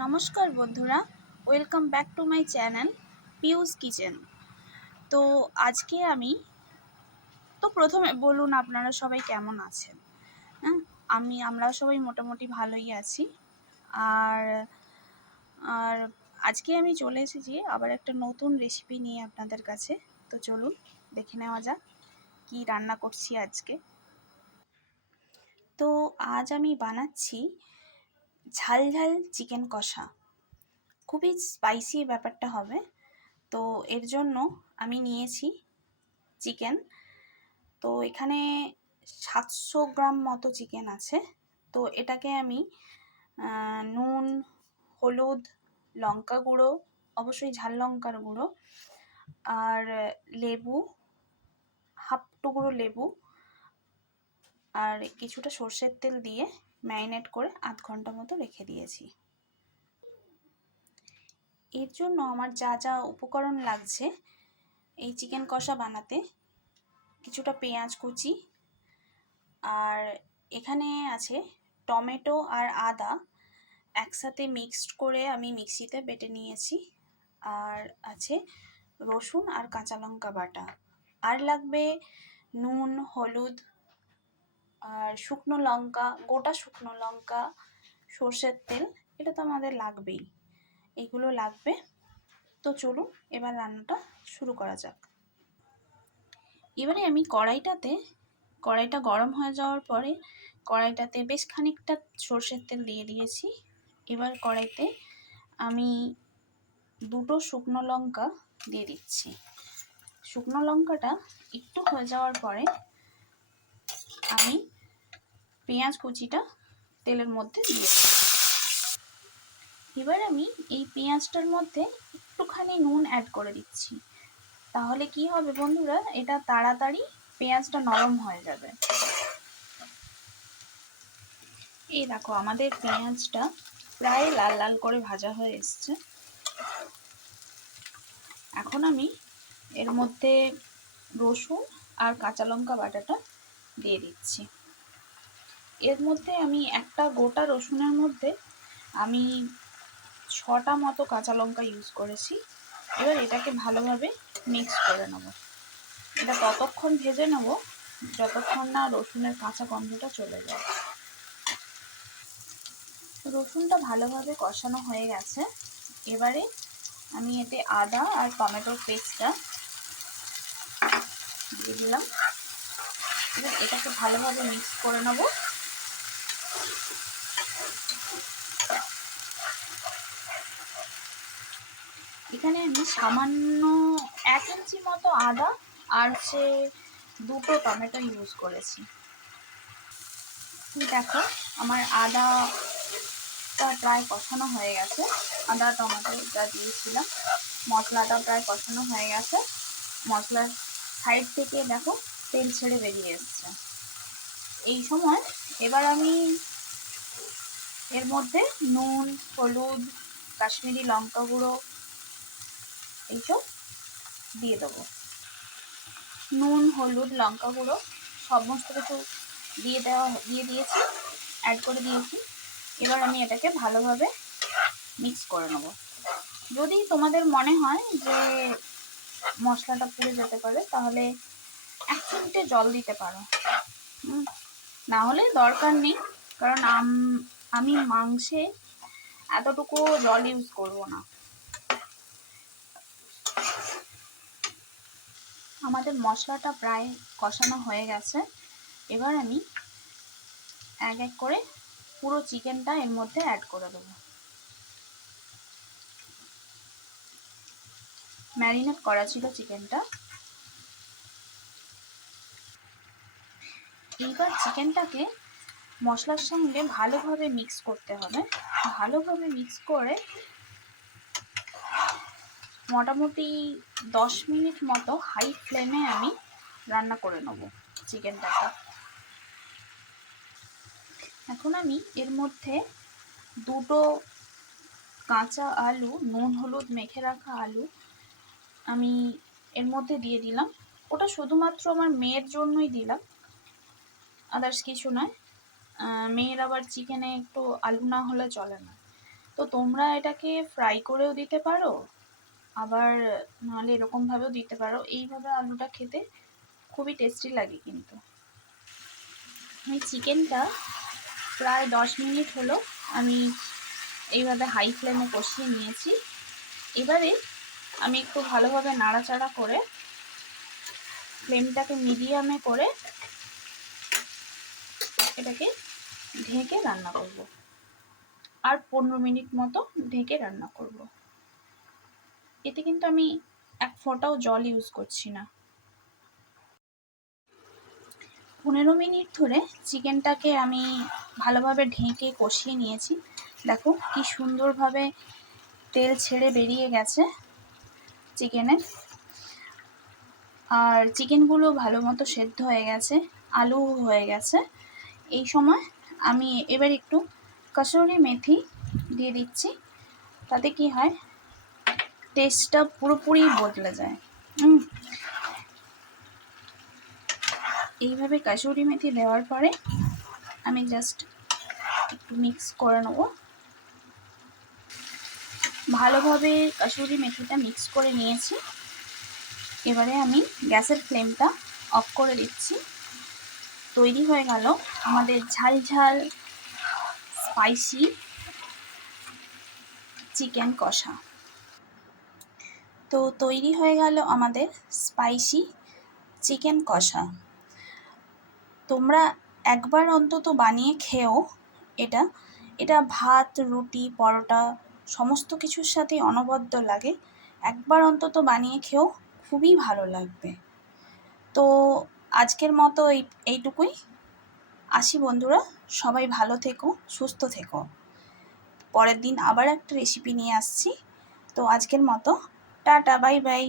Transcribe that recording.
নমস্কার বন্ধুরা, welcome back to my channel পিউস kitchen. তো আজকে প্রথমে বলুন আপনারা সবাই কেমন আছেন? হ্যাঁ, আমরা সবাই মোটামুটি ভালোই আছি। আর আর আজকে আমি চলে এসেছি আবার একটা নতুন রেসিপি নিয়ে আপনাদের কাছে। তো চলুন দেখে নেওয়া যাক কি রান্না করছি আজকে। তো আজ আমি বানাচ্ছি ঝাল ঝাল চিকেন কষা। খুবই স্পাইসি ব্যাপারটা হবে। তো এর জন্য আমি নিয়েছি চিকেন। তো এখানে 700 গ্রাম মতো চিকেন আছে। তো এটাকে আমি নুন, হলুদ, লঙ্কা গুঁড়ো, অবশ্যই ঝাল লঙ্কার গুঁড়ো, আর লেবু, হাফ টুকরো লেবু, আর কিছুটা সর্ষের তেল দিয়ে ম্যারিনেট করে আধ ঘন্টা মতো রেখে দিয়েছি। এর জন্য আমার যা যা উপকরণ লাগছে এই চিকেন কষা বানাতে: কিছুটা পেঁয়াজ কুচি, আর এখানে আছে টমেটো আর আদা একসাথে মিক্সড করে আমি মিক্সিতে বেটে নিয়েছি, আর আছে রসুন আর কাঁচা লঙ্কা বাটা, আর লাগবে নুন, হলুদ, আর শুকনো লঙ্কা, গোটা শুকনো লঙ্কা, সর্ষের তেল, এটা তো আমাদের লাগবেই, এগুলো লাগবে। তো চলুন এবার রান্নাটা শুরু করা যাক। এবারে আমি কড়াইটা গরম হয়ে যাওয়ার পরে কড়াইটাতে বেশ খানিকটা সর্ষের তেল দিয়ে দিয়েছি। এবার কড়াইতে আমি দুটো শুকনো লঙ্কা দিয়ে দিচ্ছি। শুকনো লঙ্কাটা একটু হয়ে যাওয়ার পরে আমি পেঁয়াজ কুচিটা তেলের মধ্যে দিয়ে দিচ্ছি। এবার আমি এই পেঁয়াজটার মধ্যে একটুখানি নুন অ্যাড করে দিচ্ছি। তাহলে কি হবে বন্ধুরা, এটা তাড়াতাড়ি পেঁয়াজটা নরম হয়ে যাবে। এই দেখো আমাদের পেঁয়াজটা প্রায় লাল লাল করে ভাজা হয়ে এসছে। এখন আমি এর মধ্যে রসুন আর কাঁচা লঙ্কা বাটাটা দিয়ে দিচ্ছি। এর মধ্যে আমি একটা গোটা রসুনের মধ্যে আমি 6টা মতো কাঁচা লঙ্কা ইউজ করেছি। এবার এটাকে ভালোভাবে মিক্স করে নেব। এটা ততক্ষণ ভেজে নেব যতক্ষণ না রসুনের কাঁচা গন্ধটা চলে যায়। রসুনটা ভালোভাবে কষানো হয়ে গেছে। এবারে আমি এতে আদা আর টমেটোর পেস্টটা দিয়ে দিলাম। এবার এটাকে ভালোভাবে মিক্স করে নেব। এখানে আমি সামান্য 1 ইঞ্চি মতো আদা আর দুটো টমেটো ইউজ করেছি। দেখো আমার আদাটা প্রায় কষানো হয়ে গেছে। আদা টমেটোটা দিয়েছিলাম, মশলাটা প্রায় কষানো হয়ে গেছে। মশলার সাইড থেকে দেখো তেল ছেড়ে বেরিয়ে এসছে। এই সময় এবার আমি এর মধ্যে নুন, হলুদ, কাশ্মীরি লঙ্কা গুঁড়ো এইসব দিয়ে দেবো। নুন, হলুদ, লঙ্কা গুঁড়ো সমস্ত কিছু দিয়ে দিয়েছি, অ্যাড করে দিয়েছি। এবার আমি এটাকে ভালোভাবে মিক্স করে নেব। যদি তোমাদের মনে হয় যে মশলাটা পুড়ে যেতে পারে তাহলে 1 চিমটে জল দিতে পারো, না হলে দরকার নেই, কারণ আমি মাংসে এতটুকু জল ইউজ করব না। আমাদের মশলাটা প্রায় কষানো হয়ে গেছে। এবার আমি এক এক করে পুরো চিকেনটা এর মধ্যে অ্যাড করে দেবো। ম্যারিনেট করা ছিল চিকেনটা। এইবার চিকেনটাকে মশলার সঙ্গে ভালোভাবে মিক্স করতে হবে। ভালোভাবে মিক্স করে মোটামুটি 10 মিনিট মতো হাই ফ্লেমে আমি রান্না করে নেব চিকেনটাকে। এখন আমি এর মধ্যে দুটো কাঁচা আলু, নুন হলুদ মেখে রাখা আলু আমি এর মধ্যে দিয়ে দিলাম। ওটা শুধুমাত্র আমার মেয়ের জন্যই দিলাম, আদার্স কিছু নয়। মেয়ের আবার চিকেনে একটু আলু না হলে চলে না। তো তোমরা এটাকে ফ্রাই করেও দিতে পারো, আবার নাহলে এরকমভাবেও দিতে পারো। এইভাবে আলুটা খেতে খুবই টেস্টি লাগে কিন্তু। আমি চিকেনটা প্রায় 10 মিনিট হলো আমি এইভাবে হাই ফ্লেমে কষিয়ে নিয়েছি। এবারে আমি একটু ভালোভাবে নাড়াচাড়া করে ফ্লেমটাকে মিডিয়ামে করে এটাকে ঢেকে রান্না করব। আর 15 মিনিট মতো ঢেকে রান্না করব। এতে কিন্তু আমি এক ফোঁটাও জল ইউজ করছি না। 15 মিনিট ধরে চিকেনটাকে আমি ভালোভাবে ঢেকে কষিয়ে নিয়েছি। দেখো কি সুন্দরভাবে তেল ছেড়ে বেরিয়ে গেছে চিকেনের, আর চিকেনগুলো ভালো মতো সেদ্ধ হয়ে গেছে, আলু হয়ে গেছে। এই সময় আমি এবার একটু কসুরি মেথি দিয়ে দিচ্ছি। তাতে কি হয়, টেস্টটা পুরোপুরি বদলে যায়। এইভাবে কসুরি মেথি দেওয়ার পরে আমি জাস্ট একটু মিক্স করে নেব। ভালোভাবে কসুরি মেথিটা মিক্স করে নিয়েছি। এবারে আমি গ্যাসের ফ্লেমটা অফ করে দিচ্ছি। তৈরি হয়ে গেল আমাদের ঝাল ঝাল স্পাইসি চিকেন কষা। তো তৈরি হয়ে গেল আমাদের স্পাইসি চিকেন কষা। তোমরা একবার অন্তত বানিয়ে খেও এটা। এটা ভাত, রুটি, পরোটা সমস্ত কিছুর সাথে অনবদ্য লাগে। একবার অন্তত বানিয়ে খেও, খুবই ভালো লাগবে। তো আজকের মতো এইটুকুই। আসি বন্ধুরা, সবাই ভালো থেকো, সুস্থ থেকো। পরের দিন আবার একটা রেসিপি নিয়ে আসছি। তো আজকের মতো টাটা, বাই বাই।